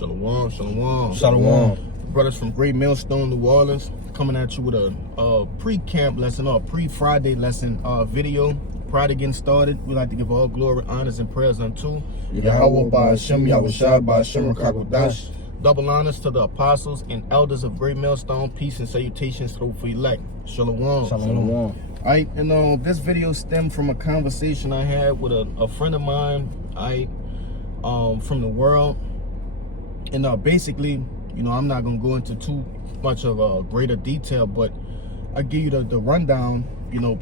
Shalom, shalom. Shalom. Brothers from Great Millstone, New Orleans, coming at you with a pre-camp lesson or a pre-Friday lesson video. Prior to getting started, we'd like to give all glory, honors, and prayers unto Yahweh by Hashem, Yahushua by Hashem, Rakakodash. double honors to the apostles and elders of Great Millstone. Peace and salutations to the elect. Shalom. Shalom. All right, and this video stemmed from a conversation I had with a friend of mine, from the world. And basically, I'm not gonna go into too much of greater detail, but I give you the rundown.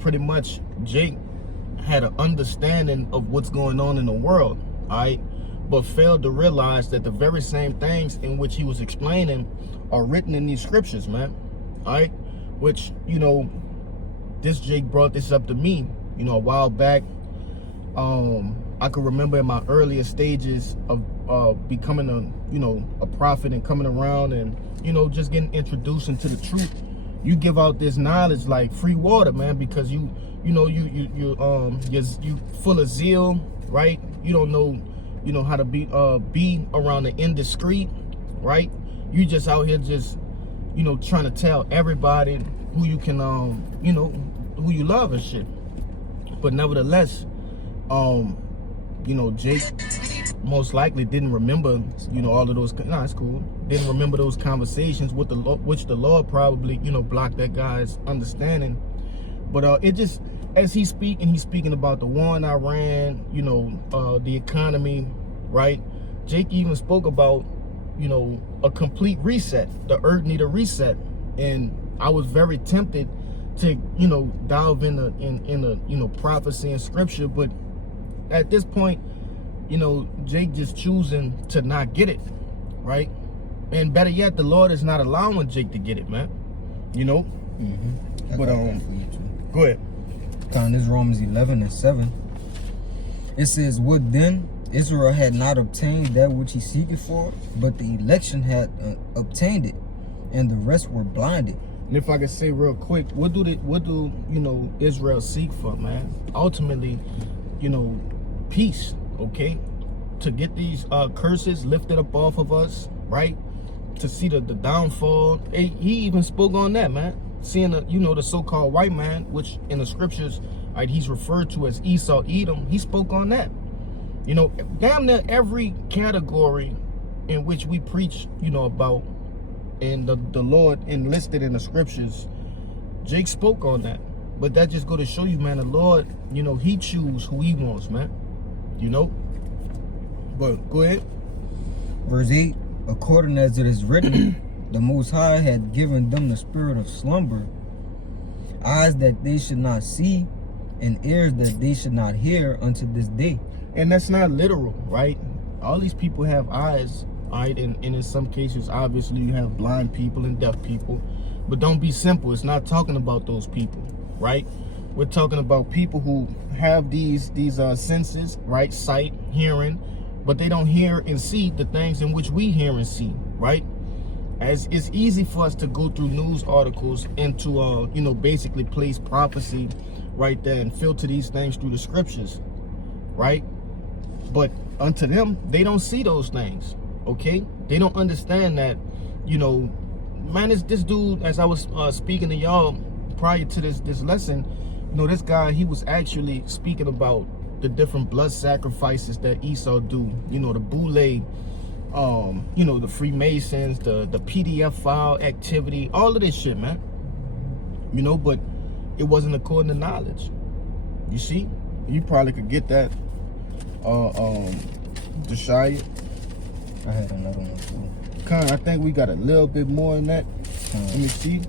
Pretty much Jake had an understanding of what's going on in the world, but failed to realize that the very same things in which he was explaining are written in these scriptures, man. Which, this Jake brought this up to me, a while back. I could remember in my earlier stages of becoming a prophet and coming around and, just getting introduced into the truth. You give out this knowledge like free water, man, because you full of zeal, right? You don't know, how to be around the indiscreet, right? You just out here just, trying to tell everybody who you can, who you love and shit. But nevertheless, Jake most likely didn't remember, all of those. Nah, it's cool. Didn't remember those conversations with the Lord, which the Lord probably, blocked that guy's understanding. But it just, as he's speaking about the war in Iran, the economy, right? Jake even spoke about, a complete reset. The earth need a reset, and I was very tempted to, delve in prophecy and scripture, but at this point, Jake just choosing to not get it, right? And better yet, the Lord is not allowing Jake to get it, man. But go ahead. This Romans 11:7. It says, "What then? Israel had not obtained that which he seeketh for, but the election had obtained it, and the rest were blinded." And if I could say real quick, what do Israel seek for, man? Ultimately, peace, okay? To get these curses lifted up off of us, right? To see the downfall. He even spoke on that, man. Seeing the so-called white man, which in the scriptures, he's referred to as Esau, Edom. He spoke on that. Damn near every category in which we preach, about, and the Lord enlisted in the scriptures, Jake spoke on that. But that just go to show you, man, the Lord, he choose who he wants, man. But go ahead. Verse 8, "According as it is written, the Most High had given them the spirit of slumber, eyes that they should not see, and ears that they should not hear unto this day." And that's not literal, right? All these people have eyes, and in some cases, obviously, you have blind people and deaf people. But don't be simple. It's not talking about those people, right? We're talking about people who have these senses, right? Sight, hearing, but they don't hear and see the things in which we hear and see, right? As it's easy for us to go through news articles and to, basically place prophecy right there and filter these things through the scriptures, right? But unto them, they don't see those things, okay? They don't understand that, man, this dude, as I was speaking to y'all prior to this lesson, this guy, he was actually speaking about the different blood sacrifices that Esau do, the Boule, the Freemasons, the PDF file activity, all of this shit, man. But it wasn't according to knowledge. You see? You probably could get that. Josiah. I had another one too. I think we got a little bit more than that. Let me see.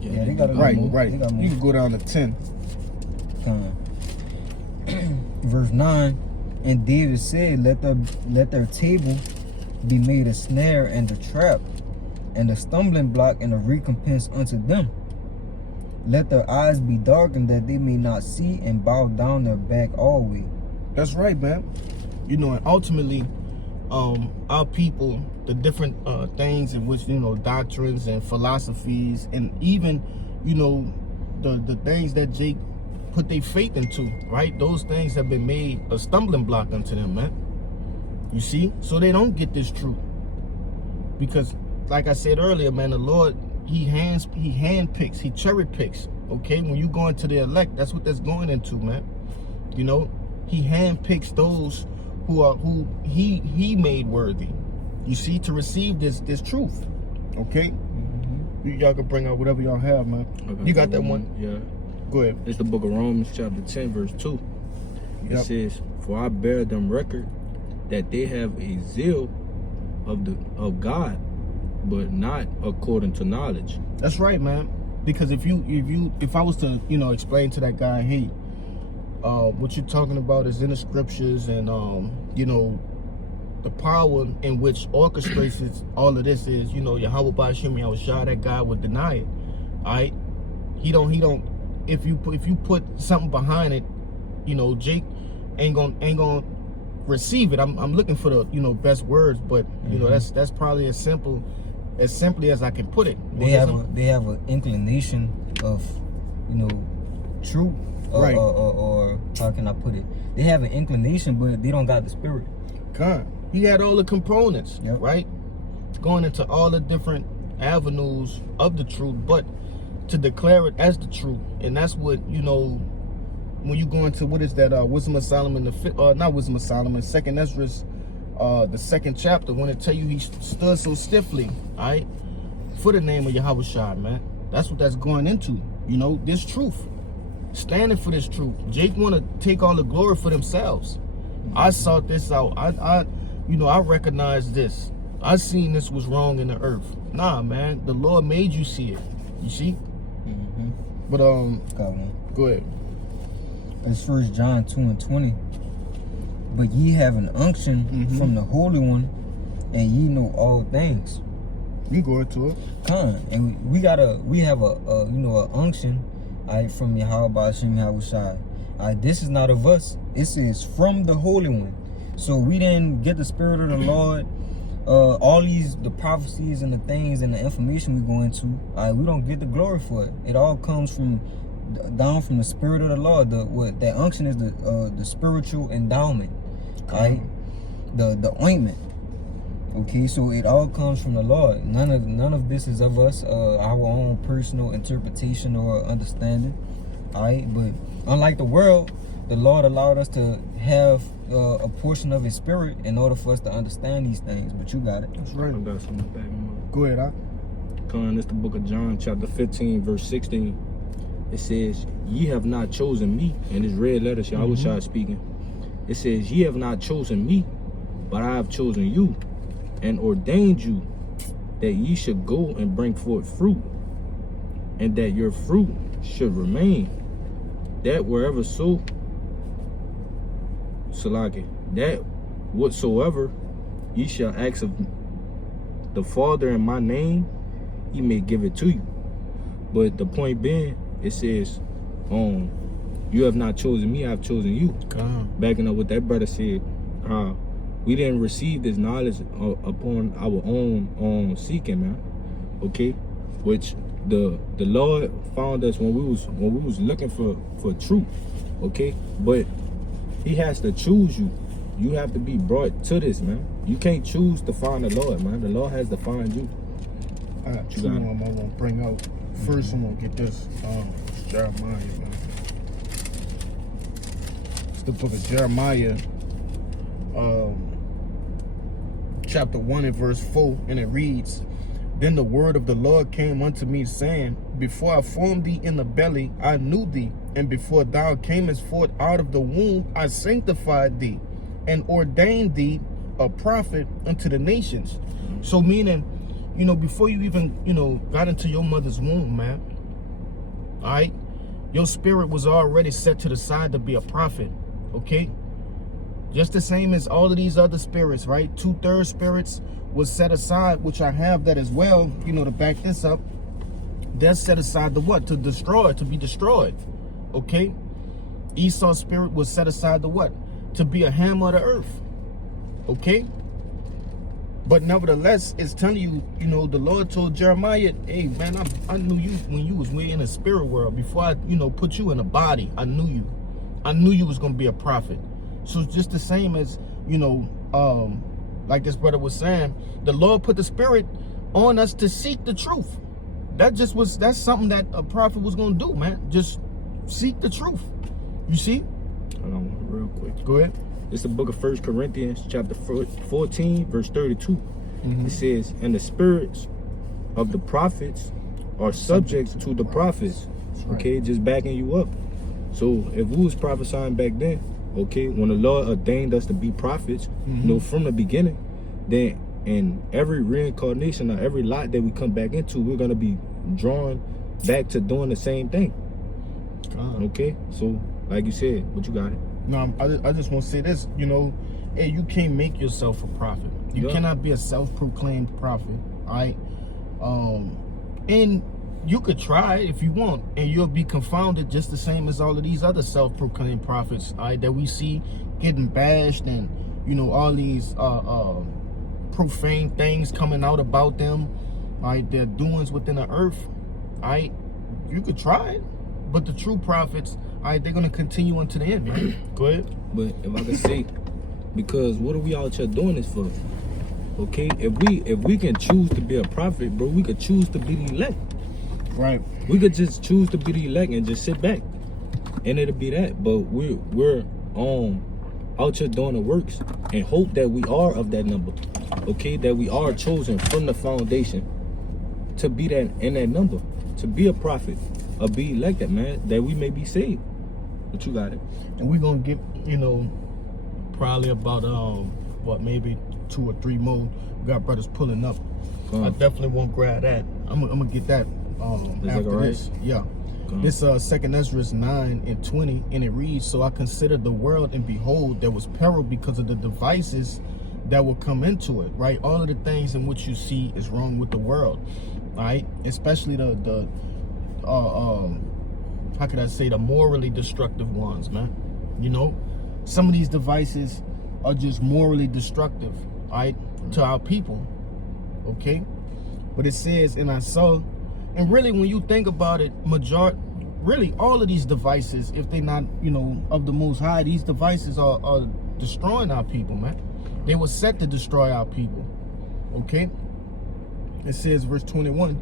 Yeah, they got a right. They got You can go down to 10. Verse 9, "And David said, let their table be made a snare and a trap, and a stumbling block and a recompense unto them. Let their eyes be darkened that they may not see, and bow down their back always." That's right, man. And ultimately, our people, the different things in which, doctrines and philosophies, and even, the things that Jake put their faith into, right? Those things have been made a stumbling block unto them, man. You see? So they don't get this truth. Because like I said earlier, man, the Lord, he handpicks, he cherry picks. Okay, when you go into the elect, that's what that's going into, man. You know, he handpicks those who he made worthy. You see, to receive this truth. Okay, y'all can bring out whatever y'all have, man. You got that one? Yeah. Go ahead. It's the book of Romans, chapter 10, verse 2. It says, "For I bear them record that they have a zeal of God, but not according to knowledge." That's right, man. Because if I was to, explain to that guy, hey, what you're talking about is in the scriptures, and the power in which orchestrates all of this is, Yahweh Ba'Shem Yahushua, that guy would deny it. Alright? He don't if you put something behind it, Jake ain't gonna receive it. I'm looking for the best words, but that's probably as simply as I can put it. They have an inclination of truth, right? Or how can I put it? They have an inclination, but they don't got the spirit. God, he had all the components, yep. Right? Going into all the different avenues of the truth, but to declare it as the truth, and that's what when you go into what is that Wisdom of Solomon, not Wisdom of Solomon, Second Ezra, the 2nd chapter, when it tell you he stood so stiffly, all right, for the name of Yahushua, man. That's what that's going into, this truth, standing for this truth. Jake want to take all the glory for themselves. I sought this out. I recognize this. I seen this was wrong in the earth. Nah, man, the Lord made you see it. You see? But go ahead. It's 1 John 2:20. But ye have an unction from the Holy One, and ye know all things. You go into it. And we have a unction, from Yahweh Ba'Shem Yahushua. This is not of us. This is from the Holy One. So we didn't get the Spirit of the Lord. All the prophecies and the things and the information we go into, we don't get the glory for it. It all comes down from the Spirit of the Lord. That unction is the spiritual endowment, right? The ointment. Okay, so it all comes from the Lord. None of this is of us, our own personal interpretation or understanding. Alright, but unlike the world, the Lord allowed us to have a portion of His Spirit in order for us to understand these things. But you got it. That's right. I got something back. Go ahead, It's the book of John, chapter 15, verse 16. It says, "Ye have not chosen me," and it's red letters, Yahushua speaking. It says, "Ye have not chosen me, but I have chosen you, and ordained you, that ye should go and bring forth fruit, and that your fruit should remain, that wherever that whatsoever ye shall ask of the Father in my name, He may give it to you." But the point being, it says, "You have not chosen me, I have chosen you." Backing up what that brother said, we didn't receive this knowledge upon our own seeking, man. Okay, which the Lord found us when we was looking for truth. Okay, but He has to choose you. You have to be brought to this, man. You can't choose to find the Lord, man. The Lord has to find you. I got two more I'm gonna bring out. First, I'm gonna get this. It's Jeremiah, man. It's the book of Jeremiah, chapter 1 and verse 4, and it reads, "Then the word of the Lord came unto me, saying, Before I formed thee in the belly, I knew thee, and before thou camest forth out of the womb, I sanctified thee, and ordained thee a prophet unto the nations." So meaning, before you even, got into your mother's womb, man, all right, your spirit was already set to the side to be a prophet, okay? Just the same as all of these other spirits, right? 2/3 spirits was set aside, which I have that as well, to back this up. That's set aside to what? To destroy, to be destroyed, okay? Esau's spirit was set aside to what? To be a hammer of the earth, okay? But nevertheless, it's telling you, the Lord told Jeremiah, "Hey, man, I knew you when you was way in the spirit world. Before I, put you in a body, I knew you. I knew you was going to be a prophet." So it's just the same as, like this brother was saying, the Lord put the spirit on us to seek the truth. That's something that a prophet was gonna do, man. Just seek the truth. You see? Hold on, real quick. Go ahead. It's the book of 1 Corinthians, chapter 14, verse 32. It says, and the spirits of the prophets are subject to the prophets. right. Okay, just backing you up. So if we was prophesying back then, okay, when the Lord ordained us to be prophets, you know, from the beginning, then in every reincarnation or every lot that we come back into, we're gonna be drawn back to doing the same thing. Okay, so like you said, what you got it? No, I just want to say this, you know, hey, you can't make yourself a prophet. You cannot be a self-proclaimed prophet, all right? And you could try it if you want, and you'll be confounded just the same as all of these other self-proclaimed prophets, all right, that we see getting bashed, and, you know, all these profane things coming out about them, all right, their doings within the earth, all right? You could try it, but the true prophets, all right, they're going to continue unto the end, man. Go ahead. But if I could say, because what are we out here doing this for? Okay, if we can choose to be a prophet, bro, we could choose to be the elect. Right. We could just choose to be the elect and just sit back, and it'll be that. But we're out here doing the works and hope that we are of that number. Okay, that we are chosen from the foundation to be that in that number, to be a prophet, or be elected, man, that we may be saved. But you got it. And we're gonna get, you know, probably about maybe 2 or 3 more. We got brothers pulling up. I definitely won't grab that. I'm gonna get that after this. Yeah. This 2nd Ezra 9:20, and it reads, so I considered the world, and behold, there was peril because of the devices that will come into it, right? All of the things in which you see is wrong with the world, right? Especially the how could I say, the morally destructive ones, man. You know, some of these devices are just morally destructive, right, to our people, okay? But it says, and I saw, and really when you think about it, really all of these devices, if they're not, you know, of the Most High, these devices are destroying our people, man. They were set to destroy our people, okay? It says, verse 21,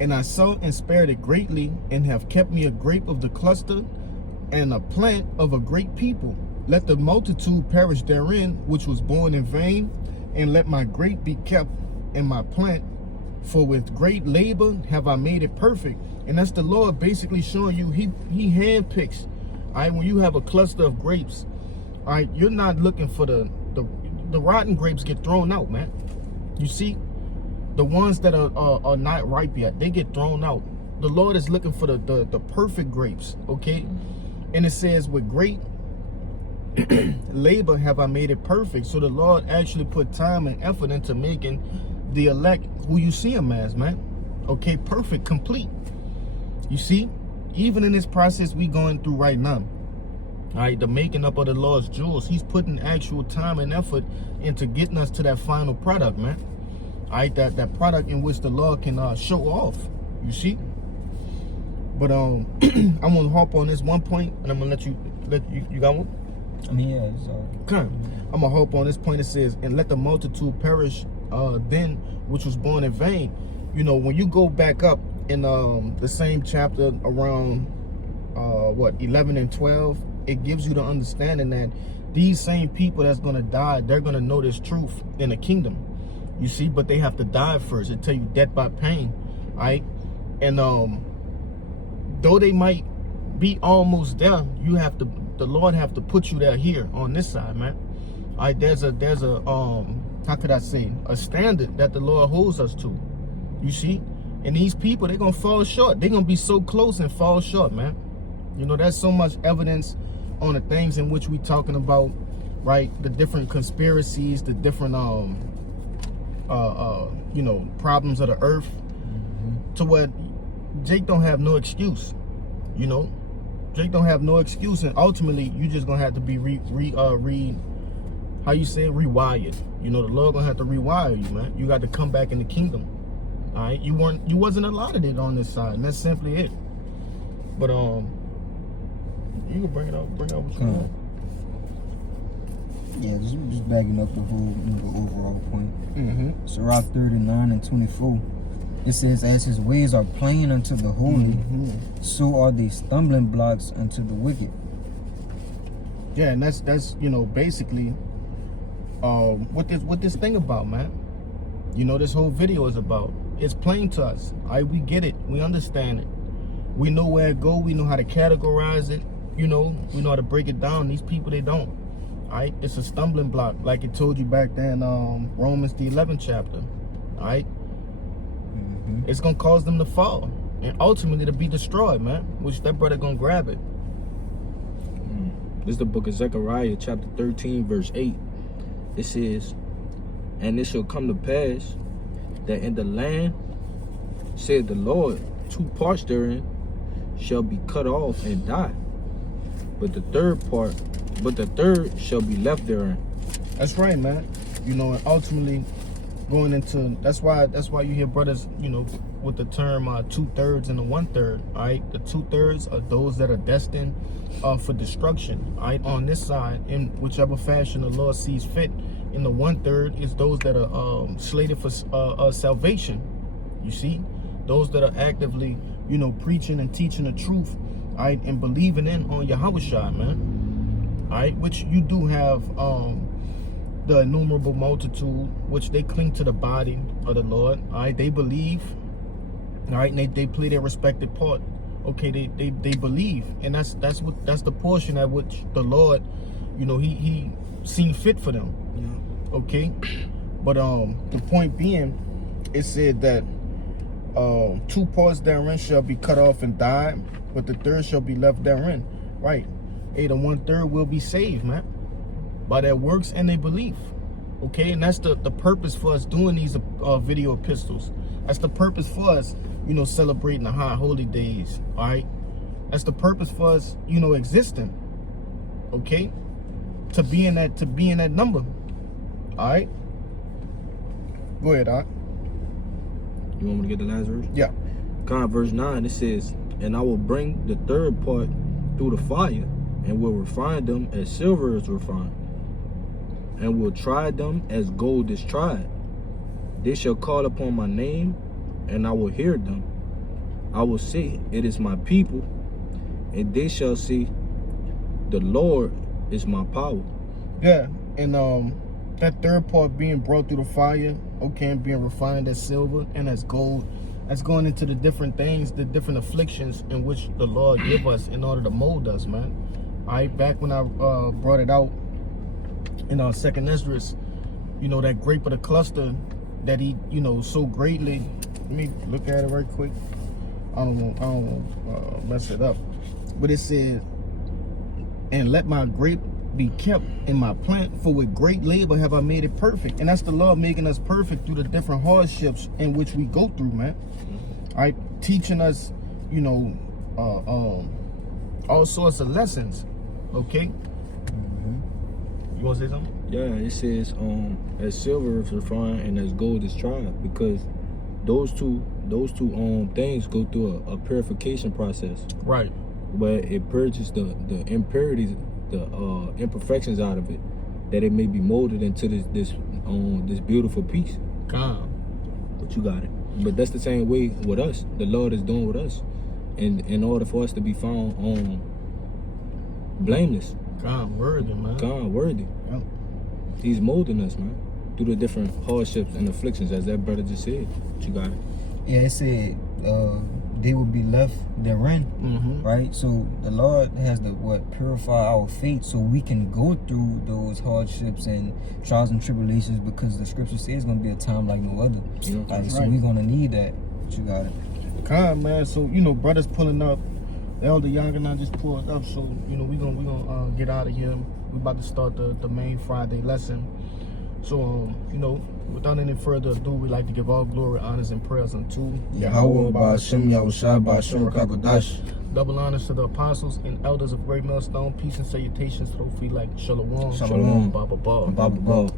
and I saw and spared it greatly, and have kept me a grape of the cluster, and a plant of a great people. Let the multitude perish therein, which was born in vain, and let my grape be kept, and my plant, for with great labor have I made it perfect. And that's the Lord basically showing you, he handpicks. All right, when you have a cluster of grapes, all right, you're not looking for the rotten grapes get thrown out, man. You see, the ones that are not ripe yet, they get thrown out. The Lord is looking for the perfect grapes, okay? And it says, with great labor have I made it perfect. So the Lord actually put time and effort into making the elect who you see them as, man. Okay, perfect, complete. You see, even in this process we going through right now, all right, the making up of the Lord's jewels, he's putting actual time and effort into getting us to that final product, man. All right, that product in which the Lord can show off, you see. But I'm gonna hop on this one point, and I'm gonna let you got one? I mean, yeah, it's okay. I'm gonna hop on this point. It says, and let the multitude perish then, which was born in vain. You know, when you go back up in the same chapter around 11 and 12, it gives you the understanding that these same people that's gonna die, they're gonna know this truth in the kingdom. You see, but they have to die first. It tell you death by pain, right? And though they might be almost there, the Lord have to put you there here on this side, man. All right, there's a how could I say, a standard that the Lord holds us to. You see, and these people, they're gonna fall short. They're gonna be so close and fall short, man. You know, there's so much evidence on the things in which we talking about, right? The different conspiracies, the different you know, problems of the earth, to what Jake don't have no excuse. You know, Jake don't have no excuse, and ultimately you just gonna have to be rewired. You know, the Lord gonna have to rewire you, man. You got to come back in the kingdom. All right, you wasn't allotted it on this side, and that's simply it. But you can bring out what you want. Yeah, just backing up the whole, the overall point. Mm-hmm. Sirach 39 and 24. It says, as his ways are plain unto the holy, Mm-hmm. so are they stumbling blocks unto the wicked. Yeah, and that's basically what this thing about, man. This whole video is about. It's plain to us. We get it. We understand it. We know where it go. We know how to categorize it. We know how to break it down. These people, they don't. It's a stumbling block, like it told you back then, Romans the 11th chapter. It's gonna cause them to fall and ultimately to be destroyed, man. Which that brother gonna grab it. This is the book of Zechariah, chapter 13, verse 8. It says, and it shall come to pass that in the land, said the Lord, 2 parts therein shall be cut off and die, but the third shall be left therein. That's right, man. And ultimately going into that's why you hear brothers, with the term 2/3 and the 1/3. The 2/3 are those that are destined for destruction. On this side, in whichever fashion the Lord sees fit. And the 1/3 is those that are slated for salvation. You see, those that are actively, preaching and teaching the truth, and believing on Yahushua, man. Which you do have the innumerable multitude, which they cling to the body of the Lord. They believe. And they play their respective part. Okay, they believe, and that's the portion at which the Lord, he seen fit for them. Yeah. Okay, but the point being, it said that 2 parts therein shall be cut off and die, but the third shall be left therein. Right. The 1/3 will be saved, man, by their works and their belief. Okay, and that's the purpose for us doing these video epistles. That's the purpose for us, celebrating the high holy days. That's the purpose for us, existing. Okay, to be in that number. All right. Go ahead, Doc. You want me to get the last verse? Yeah. Verse 9, it says, and I will bring the third part through the fire, and will refine them as silver is refined, and will try them as gold is tried. They shall call upon my name, and I will hear them. I will say, it is my people, and they shall say, the Lord is my power. Yeah, and that third part being brought through the fire, okay, and being refined as silver and as gold, that's going into the different things, the different afflictions in which the Lord give us in order to mold us, man. Back when I brought it out in our second Esdras, that grape of the cluster that he, so greatly. Let me look at it right quick. I don't want to mess it up. But it said, and let my grape be kept in my plant, for with great labor have I made it perfect. And that's the Lord making us perfect through the different hardships in which we go through, man. Teaching us, all sorts of lessons. Okay. You want to say something? Yeah, it says as silver is refined and as gold is tried, because those two things go through a purification process. Right. Where it purges the impurities, the imperfections out of it, that it may be molded into this beautiful piece. But you got it. But that's the same way with us. The Lord is doing with us, and in order for us to be found blameless. Worthy, man. Worthy. Yep. He's molding us, man, through the different hardships and afflictions, as that brother just said. But you got it. Yeah, it said they will be left therein, right? So the Lord has to purify our faith, so we can go through those hardships and trials and tribulations, because the scripture says it's gonna be a time like no other. So we're gonna need that. But you got it. Man. So brothers pulling up. The Elder Young and I just pulled up, so we gonna get out of here. We about to start the main Friday lesson. So without any further ado, we like to give all glory, honors, and prayers unto Yahweh Ba'Shem Yahushua Ba'Shem Rakakodash. Double honors to the apostles and elders of Great Millstone. Peace and salutations to those feet like Shalom. Shalom. Baba Ba. Baba Ba.